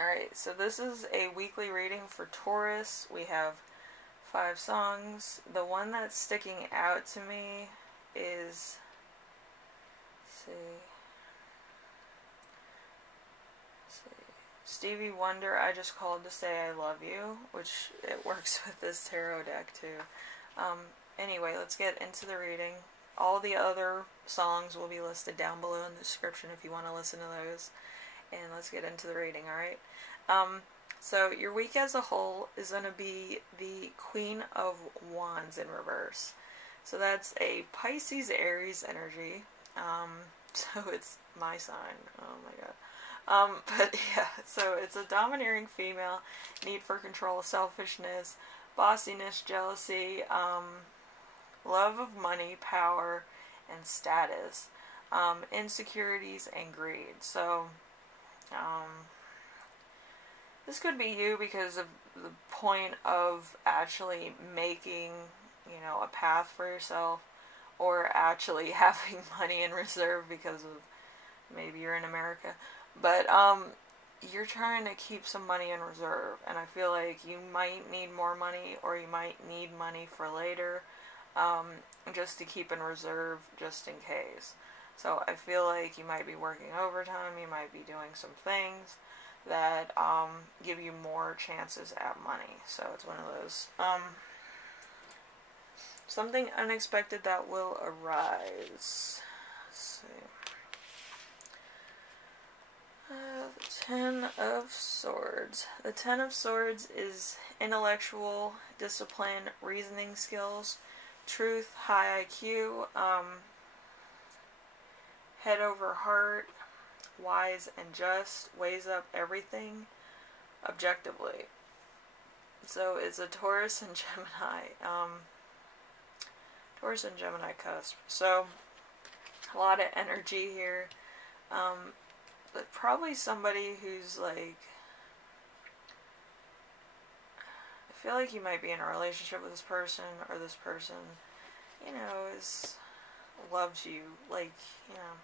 Alright, so this is a weekly reading for Taurus. We have 5 songs. The one that's sticking out to me is, let's see, Stevie Wonder, I Just Called to Say I Love You, which it works with this tarot deck too. Anyway, let's get into the reading. All the other songs will be listed down below in the description if you want to listen to those. And let's get into the reading, alright? So your week as a whole is going to be the Queen of Wands in reverse. So that's a Pisces Aries energy. So it's my sign. Oh my god. But yeah, so it's a domineering female, need for control, selfishness, bossiness, jealousy, love of money, power, and status, insecurities, and greed. So, this could be you because of the point of actually making, you know, a path for yourself, or actually having money in reserve because of, maybe you're in America, but, you're trying to keep some money in reserve, and I feel like you might need more money, or you might need money for later, just to keep in reserve, just in case. So I feel like you might be working overtime, you might be doing some things that, give you more chances at money. So it's one of those, something unexpected that will arise. Let's see. The Ten of Swords. The Ten of Swords is intellectual, discipline, reasoning skills, truth, high IQ, head over heart, wise and just, weighs up everything objectively. So it's a Taurus and Gemini, Taurus and Gemini cusp. So a lot of energy here. But probably somebody who's like, I feel like you might be in a relationship with this person, or this person, you know, loves you, like, you know.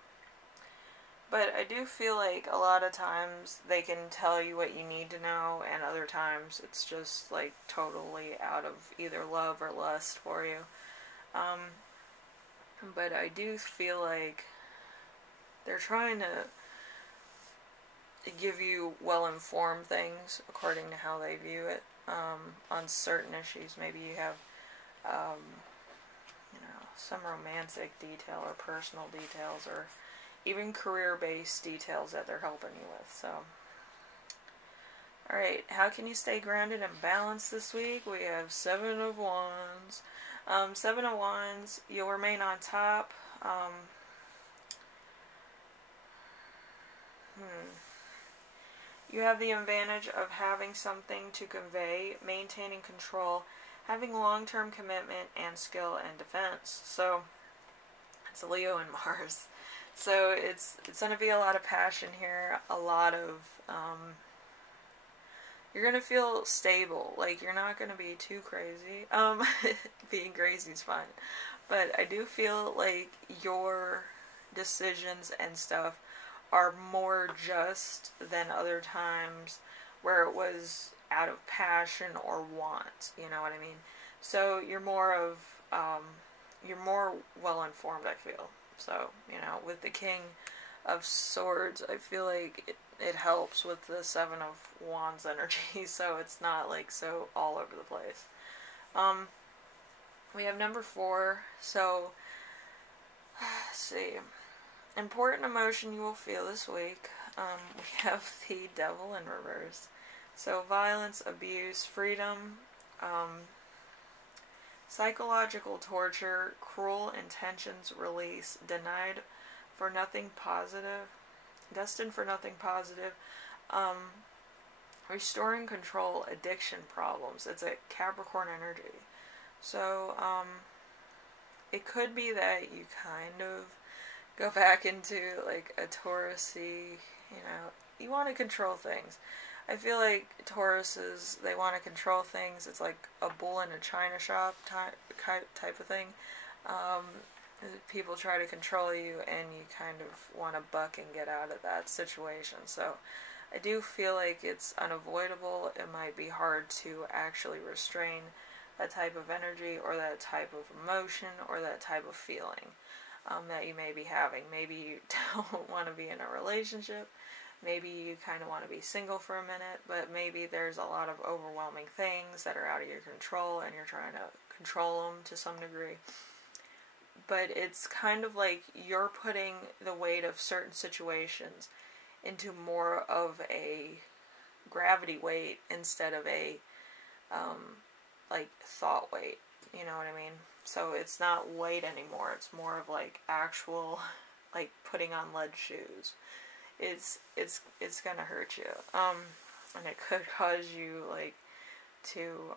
But I do feel like a lot of times they can tell you what you need to know, and other times it's just like totally out of either love or lust for you. But I do feel like they're trying to give you well-informed things according to how they view it, on certain issues. Maybe you have, you know, some romantic detail or personal details, or even career-based details that they're helping you with. So, alright, how can you stay grounded and balanced this week? We have 7 of Wands. 7 of Wands, you'll remain on top. You have the advantage of having something to convey, maintaining control, having long-term commitment, and skill and defense. So, it's a Leo and Mars. So, it's going to be a lot of passion here, a lot of, you're going to feel stable. Like, you're not going to be too crazy. Being crazy is fine. But I do feel like your decisions and stuff are more just than other times where it was out of passion or want, you know what I mean? So you're more of, you're more well informed, I feel. So, you know, with the King of Swords, I feel like it helps with the 7 of Wands energy, so it's not like so all over the place. We have number 4, so, let's see. Important emotion you will feel this week. We have the Devil in reverse. So violence, abuse, freedom, psychological torture, cruel intentions, release, denied for nothing positive, destined for nothing positive, restoring control, addiction problems. It's a Capricorn energy. So, it could be that you kind of go back into like a Taurus-y, you know, you want to control things. I feel like Tauruses, they want to control things. It's like a bull in a china shop type of thing. People try to control you, and you kind of want to buck and get out of that situation. So, I do feel like it's unavoidable. It might be hard to actually restrain that type of energy or that type of emotion or that type of feeling that you may be having. Maybe you don't want to be in a relationship. Maybe you kind of want to be single for a minute, but maybe there's a lot of overwhelming things that are out of your control and you're trying to control them to some degree. But it's kind of like you're putting the weight of certain situations into more of a gravity weight instead of a like thought weight, you know what I mean? So it's not weight anymore, it's more of like actual, like putting on lead shoes. It's gonna hurt you, and it could cause you like to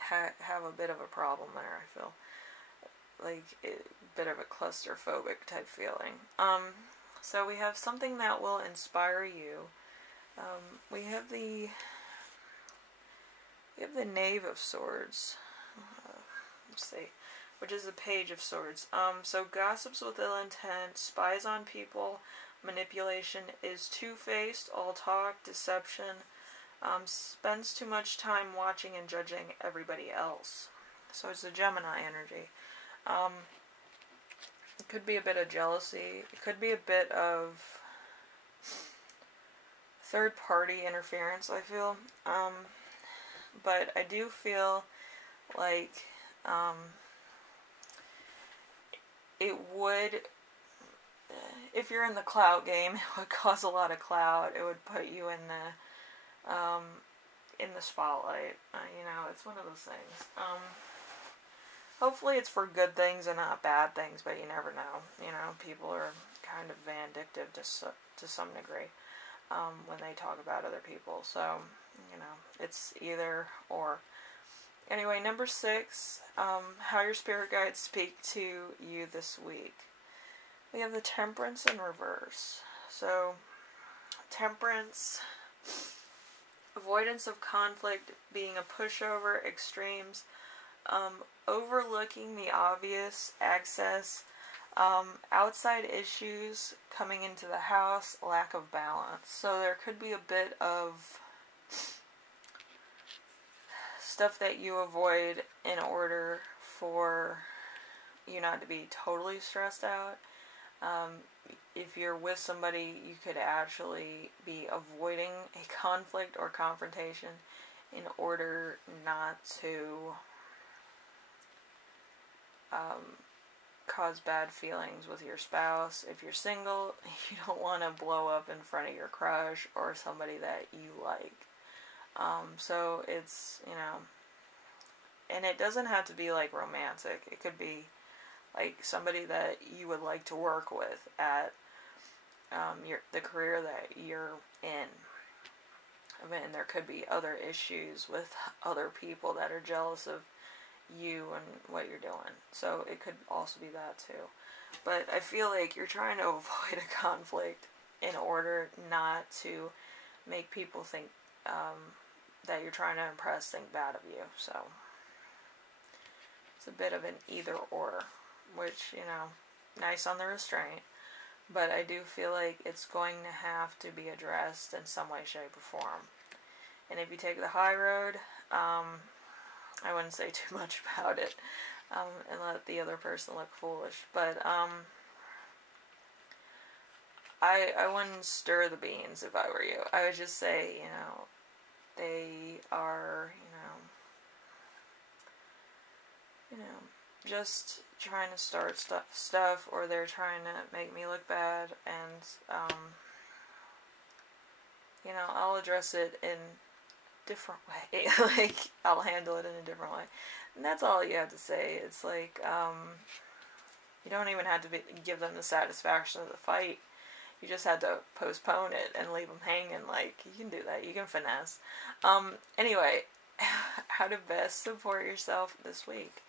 have a bit of a problem there. I feel like a bit of a claustrophobic type feeling. So we have something that will inspire you. We have the Knave of Swords. Let's see, which is the Page of Swords. So gossips with ill intent, spies on people, manipulation, is two-faced, all talk, deception, spends too much time watching and judging everybody else. So it's a Gemini energy. It could be a bit of jealousy. It could be a bit of third-party interference, I feel. But I do feel like it would, if you're in the clout game, it would cause a lot of clout. It would put you in the spotlight. You know, it's one of those things. Hopefully it's for good things and not bad things, but you never know. You know, people are kind of vindictive to some degree when they talk about other people. So, you know, it's either or. Anyway, number 6, how your spirit guides speak to you this week. We have the Temperance in reverse. So, Temperance, avoidance of conflict, being a pushover, extremes, overlooking the obvious, access, outside issues coming into the house, lack of balance. So there could be a bit of stuff that you avoid in order for you not to be totally stressed out. If you're with somebody, you could actually be avoiding a conflict or confrontation in order not to cause bad feelings with your spouse. If you're single, you don't want to blow up in front of your crush or somebody that you like. So it's, you know, and it doesn't have to be like romantic. It could be like somebody that you would like to work with at the career that you're in. I mean, there could be other issues with other people that are jealous of you and what you're doing. So it could also be that too. But I feel like you're trying to avoid a conflict in order not to make people think that you're trying to impress, think bad of you. So it's a bit of an either or, which, you know, nice on the restraint. But I do feel like it's going to have to be addressed in some way, shape, or form. And if you take the high road, I wouldn't say too much about it and let the other person look foolish. But I wouldn't stir the beans if I were you. I would just say, you know, they are, you know, just trying to start stuff, or they're trying to make me look bad, and you know, I'll address it in different way. Like, I'll handle it in a different way, and that's all you have to say. It's like, you don't even have to give them the satisfaction of the fight. You just had to postpone it and leave them hanging. Like, you can do that. You can finesse. Anyway, how to best support yourself this week.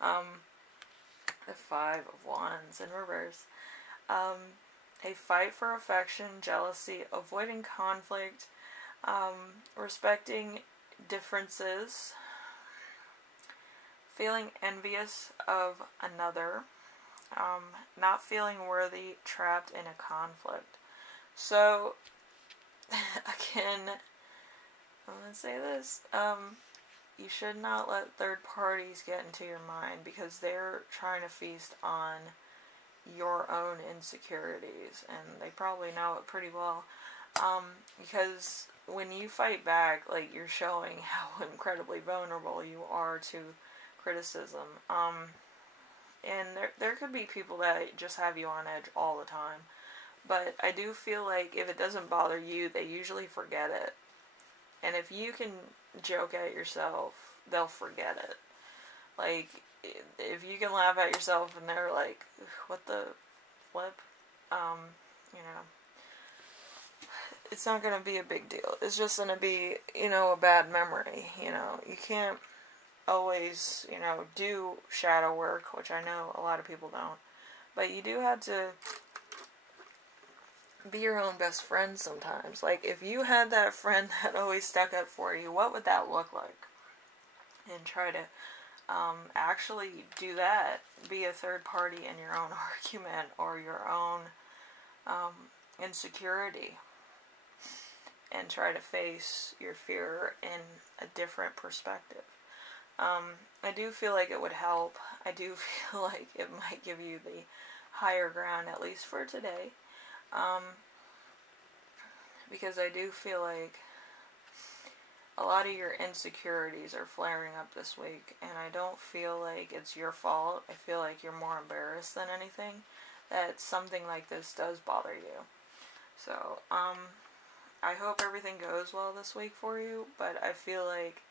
The 5 of Wands in reverse. A fight for affection, jealousy, avoiding conflict, respecting differences, feeling envious of another, not feeling worthy, trapped in a conflict. So, again, I'm going to say this. You should not let third parties get into your mind, because they're trying to feast on your own insecurities, and they probably know it pretty well. Because when you fight back, like, you're showing how incredibly vulnerable you are to criticism. And there could be people that just have you on edge all the time. But I do feel like if it doesn't bother you, they usually forget it. And if you can joke at yourself, they'll forget it. Like, if you can laugh at yourself and they're like, what the flip? You know, it's not going to be a big deal. It's just going to be, you know, a bad memory. You know, you can't always, you know, do shadow work, which I know a lot of people don't. But you do have to be your own best friend sometimes. Like, if you had that friend that always stuck up for you, what would that look like? And try to actually do that. Be a third party in your own argument or your own insecurity. And try to face your fear in a different perspective. I do feel like it would help. I do feel like it might give you the higher ground, at least for today. Because I do feel like a lot of your insecurities are flaring up this week, and I don't feel like it's your fault. I feel like you're more embarrassed than anything that something like this does bother you. So, I hope everything goes well this week for you, but I feel like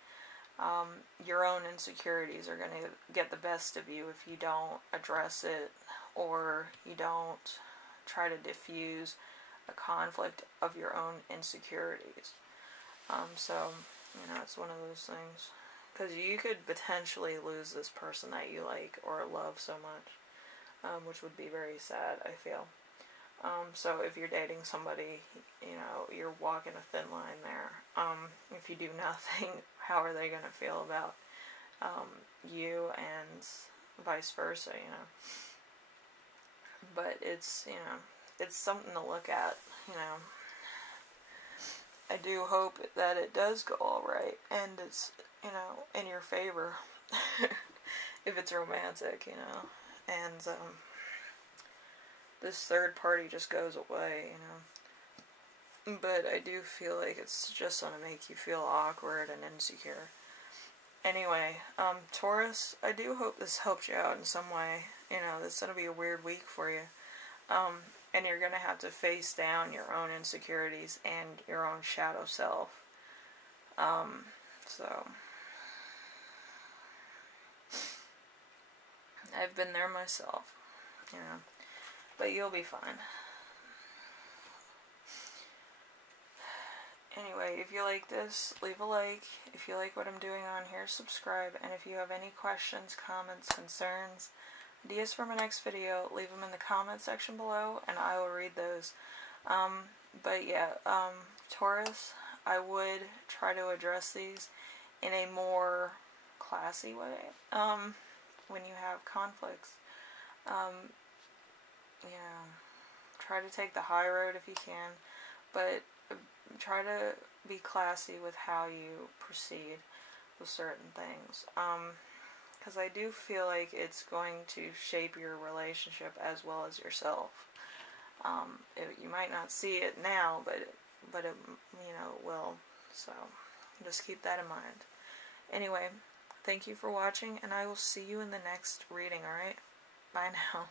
your own insecurities are going to get the best of you if you don't address it, or you don't try to diffuse a conflict of your own insecurities. So, you know, it's one of those things. Because you could potentially lose this person that you like or love so much, which would be very sad, I feel. So if you're dating somebody, you know, you're walking a thin line there. If you do nothing, how are they going to feel about you, and vice versa, you know? But it's, you know, it's something to look at, you know. I do hope that it does go alright, and it's, you know, in your favor, if it's romantic, you know, and, this third party just goes away, you know. But I do feel like it's just gonna make you feel awkward and insecure. Anyway, Taurus, I do hope this helped you out in some way. You know, this is gonna be a weird week for you. And you're gonna have to face down your own insecurities and your own shadow self. So, I've been there myself, you know, but you'll be fine. Anyway, if you like this, leave a like. If you like what I'm doing on here, subscribe. And if you have any questions, comments, concerns, ideas for my next video, leave them in the comment section below, and I will read those. But yeah, Taurus, I would try to address these in a more classy way, when you have conflicts. You know, try to take the high road if you can, but try to be classy with how you proceed with certain things. Because I do feel like it's going to shape your relationship as well as yourself. You might not see it now, but it, you know, will. So, just keep that in mind. Anyway, thank you for watching, and I will see you in the next reading, alright? Bye now.